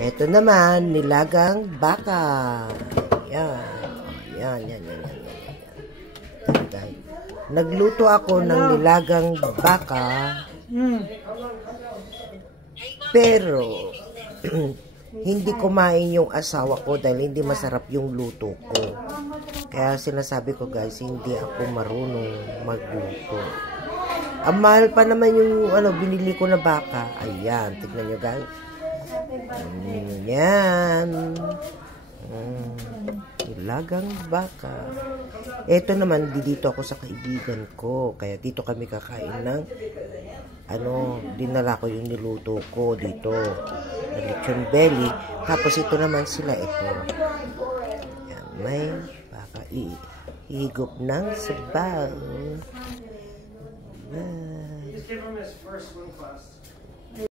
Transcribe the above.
Ito naman, nilagang baka. Yan. Yan, yan, yan, yan, yan. Okay. Nagluto ako ng nilagang baka. Pero, hindi kumain yung asawa ko dahil hindi masarap yung luto ko. Kaya sinasabi ko guys, hindi ako marunong magluto. Ang mahal pa naman yung binili ko na baka. Ayan, tignan nyo guys. Yan. Nilagang baka. Ito naman, dito ako sa kaibigan ko. Kaya dito kami kakain ng dinala ko yung niluto ko dito. Na lechon belly. Tapos ito naman sila, ito. Yan, may baka ihigop ng sabaw. Just give him his first swim class.